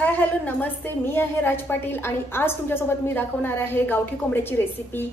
Hi hello नमस्ते, मी आहे राज पाटील आणि आज तुमच्यासोबत मी दाखवणार आहे गावठी कोंबड्याची रेसिपी।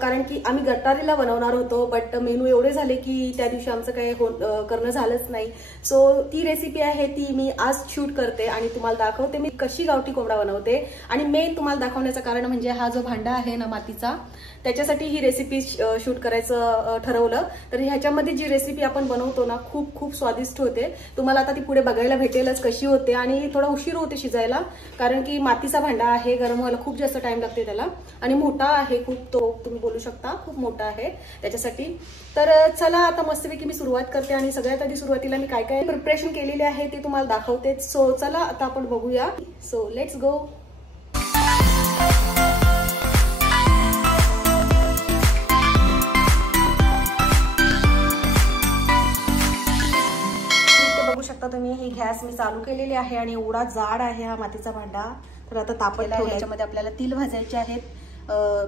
कारण की आम्ही गटारीला बनवणार होतो, बट मेनू एवढे झाले की त्या दिवशी आमचं काही करणं झालंच नाही। सो ती रेसिपी आहे ती मी आज शूट करते आणि तुम्हाला दाखवते मी कशी गावठी कोंबडा बनवते। आणि मेन तुम्हाला दाखवण्याचं कारण म्हणजे हा जो भांडा आहे ना मातीचा, त्याच्यासाठी ही रेसिपी शूट करायचं ठरवलं। तर ह्याच्यामध्ये जी रेसिपी आपण बनवतो ना खूप खूप स्वादिष्ट होते। तुम्हाला आता ती पुढे बघायला भेटेलच कशी होते। आणि थोडा उशीर होते शिजायला, कारण की मातीचा भांडा आहे, गरम व्हायला खूप जास्त टाइम लागते त्याला, आणि मोठा आहे खूप, तो तुम्ही बोलू शकता खूप मोठा आहे त्याच्यासाठी। तर चला आता मस्तपैकी मी सुरुवात करते आणि सगळ्यात आधी सुरुवातीला मी काय काय प्रिपरेशन केलेले आहे ते तुम्हाला दाखवते। सो चला आता आपण बघूया। So let's go. शकता तुम्ही ही गॅस मी चालू केलेली आहे आणि एवढा जाड आहे हा मातीचा भांडा। तर आता तापत ठेवला, याच्यामध्ये आपल्याला तिल भाजायचे आहेत,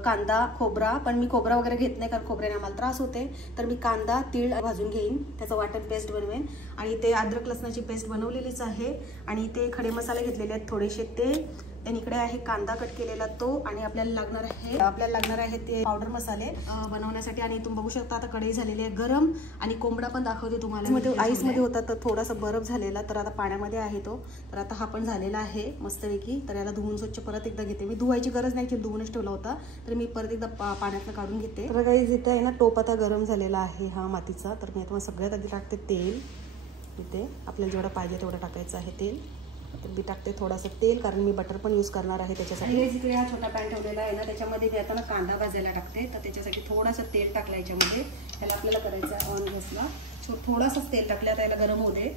कांदा, खोबरा, पण मी खोबरा वगैरे घेत नाही कारण खोबऱ्याने आम्हाला त्रास होते। तर मी कांदा तीळ भाजून घेईन, त्याचं वाटण पेस्ट बनवेन। आणि ते अद्रक लसणाची पेस्ट बनवलेलीच आहे। आणि ते खडे मसाले घेतलेले आहेत थोडेसे, ते इकडे आहे कांदा कट केलेला तो, आणि आपल्याला लागणार आहे ते पावडर मसाले बनवण्यासाठी। आणि तुम्ही बघू शकता आता कढई झालेली आहे गरम, आणि कोंबडा पण दाखवते तुम्हाला। आईस मध्ये होता तर थोडासा बर्फ झालेला, तर आता पाण्यामध्ये आहे तो। तर आता हा पण झालेला आहे मस्तपैकी। तर याला धुवून स्वच्छ परत एकदा घेते मी, धुवायची गरज नाही की धुवूनच ठेवला होता, तर मी परत एकदा पाण्यातनं काढून घेते। तर गाईस इथे आहे ना टोप आता गरम झालेला आहे हा मातीचा। तर मी आता सगळ्यात आधी टाकते तेल। इथे आपल्याला जेवढं पाहिजे तेवढं टाकायचं आहे तेल। तर मी टाकते थोडंसं तेल, कारण मी बटर पण यूज करणार आहे त्याच्यासाठी। हे जिकडे हा छोटा पॅन ठेवलेला आहे ना, त्याच्यामध्ये मी आता कांदा भाजायला टाकते। तर त्याच्यासाठी थोडंसं तेल टाकलं याच्यामध्ये। ह्याला आपल्याला करायचं आहे ऑन गॅसला, थोडंसंच तेल टाकलं, आता याला गरम होऊ दे।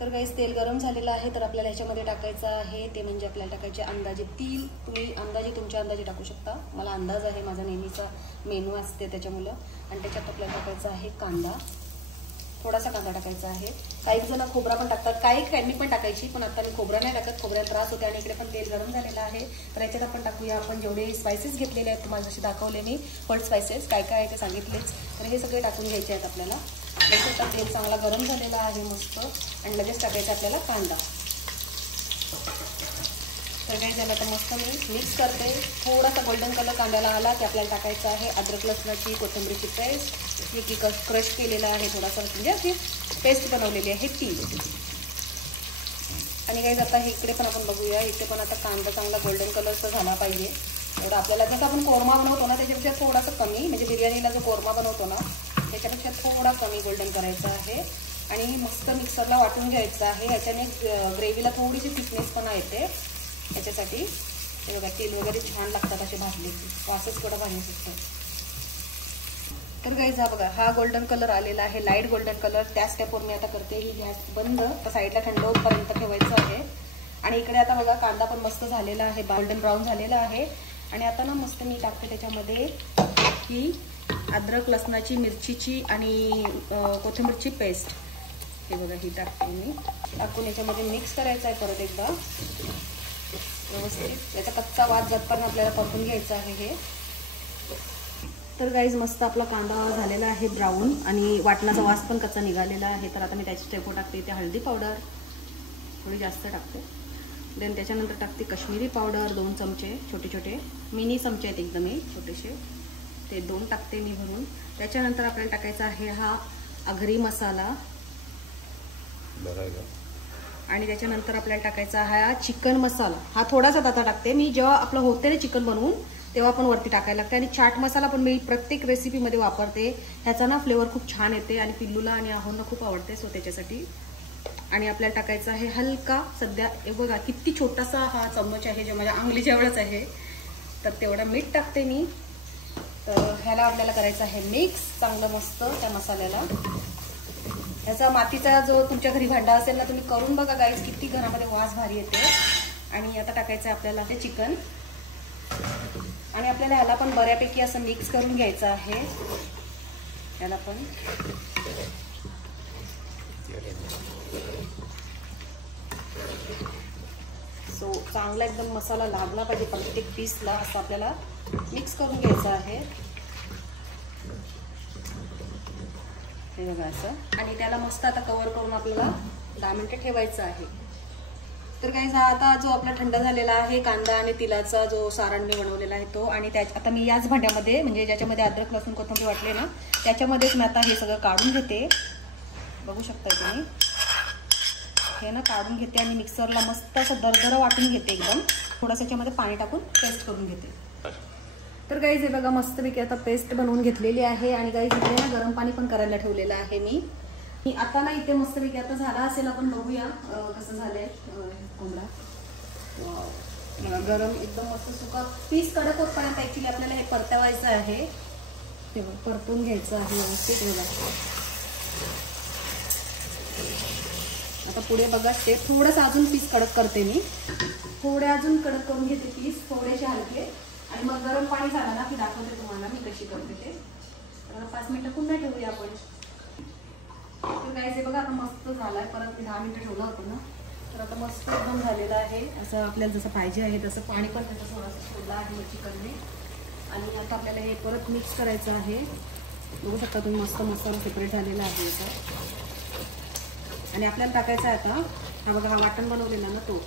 तर गाईस तेल गरम झालेलं आहे, तर आपल्याला ह्याच्यामध्ये टाकायचं आहे ते म्हणजे आपल्याला टाकायचे अंदाजे तीळ। तुम्ही अंदाजे तुमच्या अंदाजे टाकू शकता, मला अंदाज आहे, माझा नेहमीचा मेनू असते त्याच्यामुळं। आणि त्याच्यात आपल्याला टाकायचा आहे कांदा, थोडासा कांदा टाकायचा आहे। काही जण खोबरा पण टाकतात, काही मी पण टाकायची, पण आता मी खोबरा नाही टाकत, खोबऱ्याला त्रास होते। आणि इकडे पण तेल गरम झालेलं आहे, तर याच्यात आपण टाकूया आपण जेवढे स्पायसेस घेतलेले आहेत, तुम्हाला जसे दाखवले मी फळ स्पायसेस काय काय आहे ते सांगितलेच। तर हे सगळे टाकून घ्यायचे आहेत आपल्याला। लगेच आता तेल चांगला गरम झालेला आहे मस्त, आणि लगेच टाकायचा आपल्याला कांदा। तर काय झालं, तर मस्त मी मिक्स करते। थोडासा गोल्डन कलर कांद्याला आला की आपल्याला टाकायचं आहे अद्रक लसणाची कोथिंबीरची पेस्ट, जी की क्रश केलेला आहे थोडासा, म्हणजे अशी पेस्ट बनवलेली आहे ती। आणि काय आता इकडे पण आपण बघूया, इथे पण आता कांदा चांगला गोल्डन कलरचा झाला पाहिजे एवढा आपल्याला। जसं आपण कोरमा बनवतो ना त्याच्यापेक्षा थोडासा कमी, म्हणजे बिर्याणीला जो कोरमा बनवतो ना त्याच्यापेक्षा थोडा कमी गोल्डन करायचा आहे। आणि मस्त मिक्सरला वाटून घ्यायचं आहे, ह्याच्याने ग्रेव्हीला थोडीशी थिकनेस पण येते याच्यासाठी। हे बघा तेल वगैरे छान लागतात असे भाजले की, वासच कडा भाजू शकतो। तर गाईज हा बघा हा गोल्डन कलर आलेला आहे, लाईट गोल्डन कलर। त्या स्टेपवर मी आता करते ही गॅस बंद, तर साईडला थंड होईपर्यंत ठेवायचं आहे। आणि इकडे आता बघा कांदा पण मस्त झालेला आहे, गोल्डन ब्राऊन झालेला आहे। आणि आता ना मस्त मी टाकते त्याच्यामध्ये ही अद्रक लसणाची मिरचीची आणि कोथिंबीरची पेस्ट। हे बघा ही टाकते मी, टाकून याच्यामध्ये मिक्स करायचं आहे परत एकदा व्यवस्थित। याचा कच्चा वास जातपर्यंत आपल्याला परतून घ्यायचं आहे हे। तर गाईज मस्त आपला कांदा झालेला आहे ब्राऊन, आणि वाटणाचा वास पण कच्चा निघालेला आहे। तर आता मी त्याची स्टेपो टाकते ते हळदी पावडर, थोडी जास्त टाकते। देन त्याच्यानंतर टाकते काश्मीरी पावडर 2 चमचे, छोटे छोटे मिनी चमचे आहेत एकदम हे छोटेसे, ते 2 टाकते मी भरून। त्याच्यानंतर आपल्याला टाकायचा आहे हा आगरी मसाला, आणि त्याच्यानंतर आपल्याला टाकायचा हा चिकन मसाला। हा थोडासा आता टाकते मी, जेव्हा आपलं होते ना चिकन बनवून तेव्हा पण वरती टाकायला लागते। आणि चाट मसाला पण मी प्रत्येक रेसिपीमध्ये वापरते, ह्याचा ना फ्लेवर खूप छान येते आणि पिल्लूला आणि आहोंना खूप आवडते, सो त्याच्यासाठी। आणि आपल्याला टाकायचा आहे हलका, सध्या हे बघा किती छोटासा हा चम्मच आहे, जे माझ्या अंगलीच्या एवढाच आहे, तर तेवढा मीठ टाकते मी। तर ह्याला आपल्याला करायचं आहे मिक्स चांगलं मस्त त्या मसाल्याला। ह्याचा मातीचा जो तुमच्या घरी भांडा असेल ना, तुम्ही करून बघा गाईज, किती घरामध्ये वास भारी येते। आणि आता टाकायचं आहे आपल्याला ते चिकन, आणि आपल्याला ह्याला पण बऱ्यापैकी असं मिक्स करून घ्यायचं आहे याला पण। सो चांगला एकदम मसाला लागला पाहिजे प्रत्येक पीसला, असं आपल्याला मिक्स करून घ्यायचं आहे हे बघा असं। आणि त्याला मस्त आता कव्हर करून आपल्याला 10 मिनिटं ठेवायचं आहे। तर काही आता जो आपला थंड झालेला आहे कांदा आणि तिलाचा जो सारण मी बनवलेला आहे तो, आणि आता मी याच भांड्यामध्ये म्हणजे ज्याच्यामध्ये अद्रक लसूण कोथिंबीर वाटले ना त्याच्यामध्येच मी आता हे सगळं काढून घेते. बघू शकता तुम्ही हे ना काढून घेते आणि मिक्सरला मस्त असं दरदर वाटून घेते एकदम. थोडंसं याच्यामध्ये पाणी टाकून पेस्ट करून घेते. तर गाईज हे बघा मस्तपैकी आता पेस्ट बनवून घेतलेली आहे. आणि गाईज इथे ना गरम पाणी पण करायला ठेवलेलं आहे मी. आता ना इथे मस्तपैकी आता झाला असेल, आपण बघूया कसं झालंय कोंबडा. गरम एकदम मस्त सुका पीस कडक होतपर्यंत ऍक्च्युली आपल्याला हे परतवायचं आहे. ते परतून घ्यायचं आहे व्यवस्थित. आता पुढे बघा ते थोडंसं अजून पीस कडक करते मी. थोडे अजून कडक करून घेते पीस थोडेसे हलके. आणि मग गरम पाणी झालं ना की दाखवते तुम्हाला मी कशी करते ते. तर 5 मिनिटं पुन्हा ठेवूया आपण. तर गाईस हे बघा आता मस्त झालाय. परत मी 10 मिनिटं ठेवलं होतं ना, तर आता मस्त एकदम झालेलं आहे. असं आपल्याला जसं पाहिजे आहे तसं पाणी पण त्याचं थोडंसं सोडलं आहे चिकनने. आणि आता आपल्याला हे परत मिक्स करायचं आहे. बघू शकता तुम्ही मस्त मसाला सेपरेट झालेला आहे याचा. आणि आपल्याला टाकायचा आहे आता हा बघा हा वाटण बनवलेला ना तो.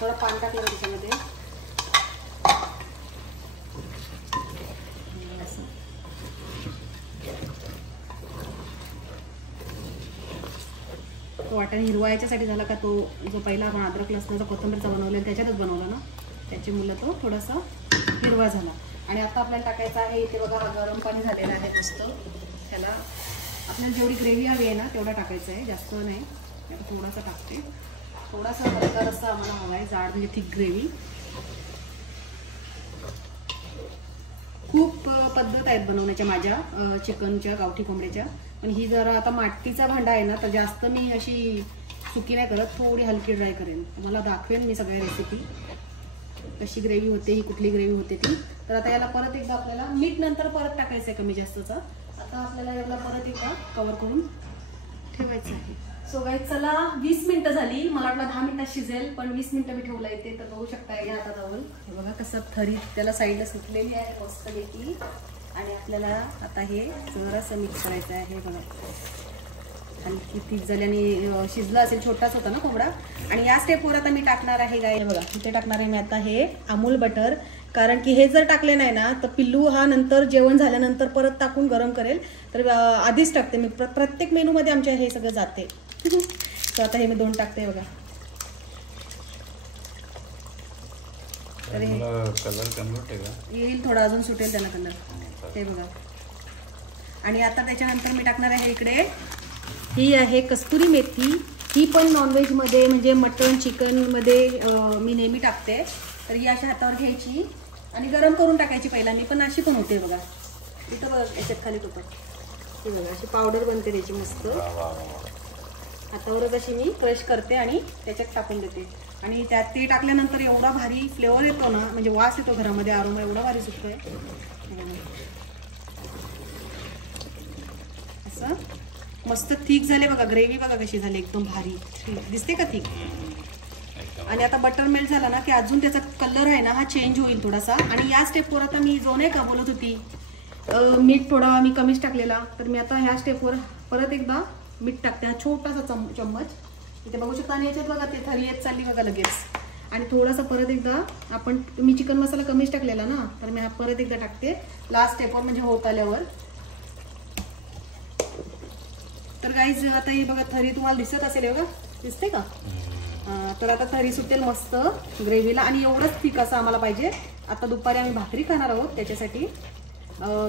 थोडं पाणी टाकलं त्याच्यामध्ये. तो वाटण हिरवा याच्यासाठी झाला का, तो जो पहिला आपण अद्रक लसणाचा कोथिंबीरचा बनवलेला त्याच्यातच बनवला ना, त्याची मुलं तो थोडासा हिरवा झाला. आणि आता आपल्याला टाकायचं आहे इथे बघा हा गरम पाणी झालेलं आहे मस्त. त्याला आपल्याला जेवढी ग्रेव्ही हवी आहे ना तेवढा टाकायचं आहे, जास्त नाही. आता थोडासा टाकते. थोडासा हलका रस्सा आम्हाला हवा आहे, जाड म्हणजे थिक ग्रेव्ही. खूप पद्धत आहेत बनवण्याच्या माझ्या चिकनच्या गावठी कोंबड्याच्या. पण ही जरा आता मातीचा भांडा आहे ना, तर जास्त मी अशी सुकी नाही करत, थोडी हलकी ड्राय करेन. मला दाखवेन मी सगळ्या रेसिपी कशी ग्रेव्ही होते, ही कुठली ग्रेव्ही होते ती. तर आता याला परत एकदा आपल्याला मीठ नंतर परत टाकायचं आहे कमी जास्तचं. आता आपल्याला याला परत एकदा कव्हर करून ठेवायचं आहे. सो गाईज चला 20 मिनिटं झाली. मला वाटलं 10 मिनिटात शिजेल, पण 20 मिनिटं मी ठेवलं येते. तर बघू शकता या आता जाऊन हे बघा कसं थरी त्याला साईडला सुटलेली आहे मस्तपैकी. आणि आपल्याला आता हे जरासं मिक्स करायचं आहे बघा. हलकी तीच झाली आणि शिजला असेल, छोटाच होता ना कोंबडा. आणि या स्टेपवर आता मी टाकणार आहे गाय बघा इथे टाकणार आहे मी आता हे अमूल बटर. कारण की हे जर टाकले नाही ना तर पिल्लू हा नंतर जेवण झाल्यानंतर परत टाकून गरम करेल. तर आधीच टाकते मी. प्रत्येक मेनूमध्ये आमच्या हे सगळं जाते. तर आता हे मी 2 टाकते बघा. कलर कन्वर्ट येईल थोडा अजून सुटेल त्याला कलर ते बघा. आणि आता त्याच्यानंतर मी टाकणार आहे इकडे ही आहे कस्तुरी मेथी. ही पण नॉनव्हेजमध्ये म्हणजे मटन चिकनमध्ये मी नेहमी टाकते. तर ही अशा हातावर घ्यायची आणि गरम करून टाकायची पहिला. मी पण अशी पण होते बघा. इथं बघा याच्यात खाली होतं हे बघा, अशी पावडर बनते त्याची मस्त. हातावरच अशी मी क्रश करते आणि त्याच्यात टाकून देते. आणि त्यात ते टाकल्यानंतर एवढा भारी फ्लेवर येतो ना, म्हणजे वास येतो घरामध्ये, आरोमा एवढा भारी सुटतोय. असं मस्त थिक झाले बघा. ग्रेव्ही बघा कशी झाली, एकदम भारी दिसते का थिक. आणि आता बटर मेल्ट झाला ना की अजून त्याचा कलर आहे ना हा चेंज होईल थोडासा. आणि या स्टेपवर आता मी जो नाही का बोलत होती मीठ थोडा मी कमीच टाकलेला, तर मी आता ह्या स्टेपवर परत एकदा मीठ टाकते. हा छोटासा चम्मच इथे बघू शकता. आणि याच्यात बघा ते थरी येत चालली बघा लगेच. आणि थोडासा परत एकदा मी चिकन मसाला कमीच टाकलेला ना, तर मी हा परत एकदा टाकते लास्ट स्टेपवर म्हणजे होत आल्यावर. तर गाईज आता ही बघा थरी तुम्हाला दिसत असेल बघा, दिसते का. तर आता थरी सुटेल मस्त ग्रेव्हीला. आणि एवढंच थिक असं आम्हाला पाहिजे. आता दुपारी आम्ही भाकरी खाणार आहोत, त्याच्यासाठी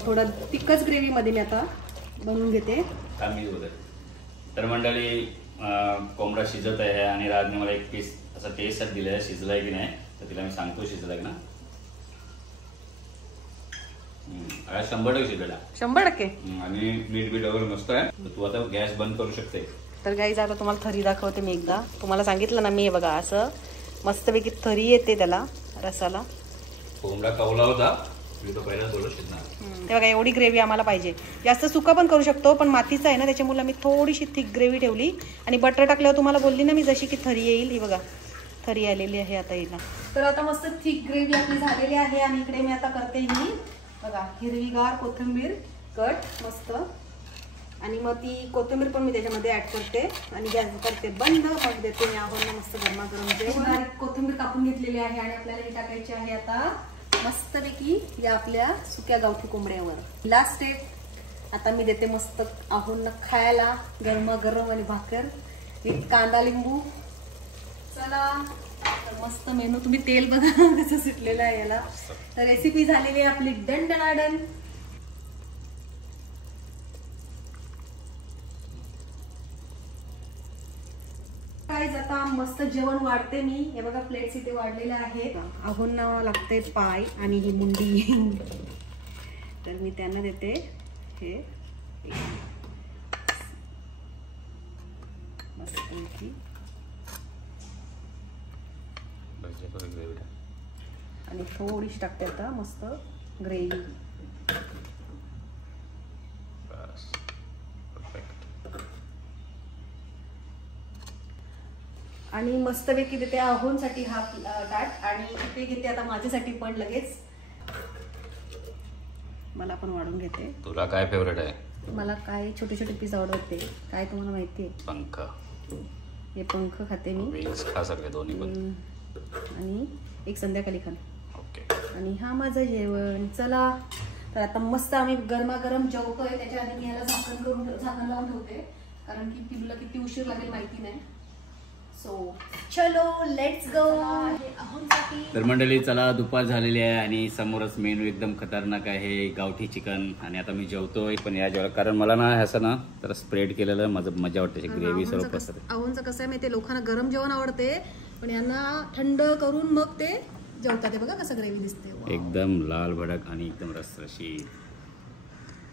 थोडा तिखच ग्रेव्हीमध्ये मी आता बनवून घेते. तर मंडळी कोंबडा शिजत आहे आणि राजने मला एक पीस असा टेस्ट दिलाय, शिजलाय की नाही. तर तिला मी सांगतो शिजलाय की ना. 100% शिजला, 100%. आणि मीठ बीट वगैरे मस्त आहे. तर तू आता गॅस बंद करू शकते. तर गाईज आता तुम्हाला थरी दाखवते मी एकदा. तुम्हाला सांगितलं ना मी, बघा असं मस्तपैकी थरी येते त्याला रसाला. कोंबडा कवला होता तो पहिला बोलत शिजणार. ते बघा एवढी ग्रेव्ही आम्हाला पाहिजे. जास्त सुका पण करू शकतो, पण मातीचा आहे ना त्याच्यामुळे मी थोडीशी थिक ग्रेव्ही ठेवली. आणि बटर टाकल्यावर तुम्हाला बोलली ना मी जशी की थरी येईल. ही बघा थरी आलेली आहे आता हिला. तर आता मस्त थिक ग्रेव्ही आपली झालेली आहे. आणि इकडे मी आता करते ही बघा हिरवीगार कोथिंबीर कट मस्त. आणि मग ती कोथिंबीर पण मी त्याच्यामध्ये ऍड करते आणि गॅस करते बंद. मग देते मी आहोंना मस्त गरमागरम जेवण. कोथिंबीर कापून घेतलेली आहे आणि आपल्याला ही टाकायची आहे आता मस्तपैकी या आपल्या सुक्या गावठी कोंबड्यावर. लास्ट स्टेप आता मी देते मस्त आहोंना खायला गरमागरम आणि भाकर विथ कांदा लिंबू. चला मस्त मेनू. तुम्ही तेल बघा कसं सुटलेलं आहे याला. रेसिपी झालेली आहे आपली डन डन डन. आता मस्त जेवण वाढते मी. हे बघा प्लेट्स इथे वाढलेले आहेत. आहोंना लागते पाय आणि ही मुंडी तर मी त्यांना देते हे मस्त आणि थोडीशी टाकते आता मस्त ग्रेव्ही. आणि मस्तपैकी देते आहोंसाठी हा ताट आणि इथे घेते आता माझ्यासाठी पण लगेच. मला पण वाढून घेते. तुला काय फेवरेट आहे? मला काय छोटे छोटे पीस आवडते. काय तुम्हाला माहिती आहे? पंख. हे पंख खाते मी. विंग्स खा सगळे दोन्ही पण. आणि एक संध्याकाळी खान. ओके. आणि हा माझं जेवण. चला तर आता मस्त आम्ही गरमागरम जेवतोय. त्याच्या आधी मी ह्याला झाकण लावून ठेवते कारण की पिलूला किती उशीर लागेल माहिती नाही. सो चलो लेट्स गो. तर मंडळी चला दुपार झालेली आहे आणि समोरच मेनू एकदम खतरनाक आहे गावठी चिकन. आणि आता मी जेवतोय पण या जेवण कारण मला ना असं ना तर स्प्रेड केलेलं माझं मजा वाटते. ग्रेव्ही सर्व पसरते. आहोंचं कसं आहे माहिती, लोकांना गरम जेवण आवडते पण यांना थंड करून मग ते जेवतात. बघा कसं ग्रेव्ही दिसते एकदम लाल भडक आणि एकदम रसरशीत.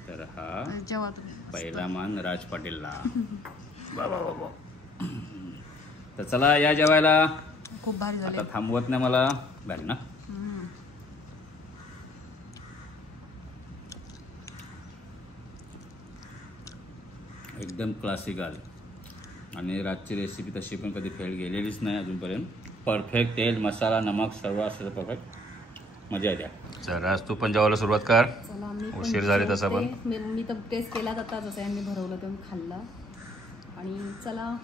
तर हा जेवा तुम्ही. पहिला मान राज पाटीलला. बाबा बाबा. तर चला या जेवायला. खूप भारी झालं. आता थांबवत नाही मला. भारी ना. एकदम क्लासिकल आणि रातची रेसिपी तशी पण कधी फेल गेलेलीच नाही अजूनपर्यंत. परफेक्ट तेल मसाला नमक सर्व असं परफेक्ट. मजा येते. चल आज तू पण जेवायला सुरुवात कर. उशीर झाले तसा पण. मी तर टेस्ट केला जाता जसं यांनी भरवलं तर खाल्ला. आणि चला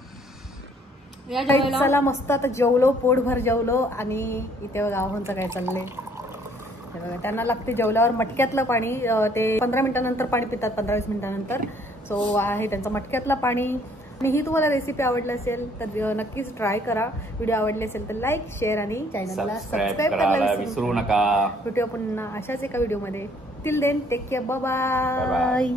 चला मस्त आता जेवलो पोटभर जेवलो. आणि इथे आहोंचं काय चाललंय हे बघा. त्यांना लागते जेवल्यावर मटक्यातलं पाणी. ते 15 मिनिटानंतर पाणी पितात 15-20 मिनिटानंतर. सो आहे त्यांचं मटक्यातलं पाणी. आणि ही तुम्हाला रेसिपी आवडली असेल तर नक्कीच ट्राय करा. व्हिडिओ आवडले असेल तर लाईक शेअर आणि चॅनलला सबस्क्राईब करायला विसरू नका. व्हिडिओ पुन्हा अशाच एका व्हिडिओमध्ये. Till then take care. Bye bye.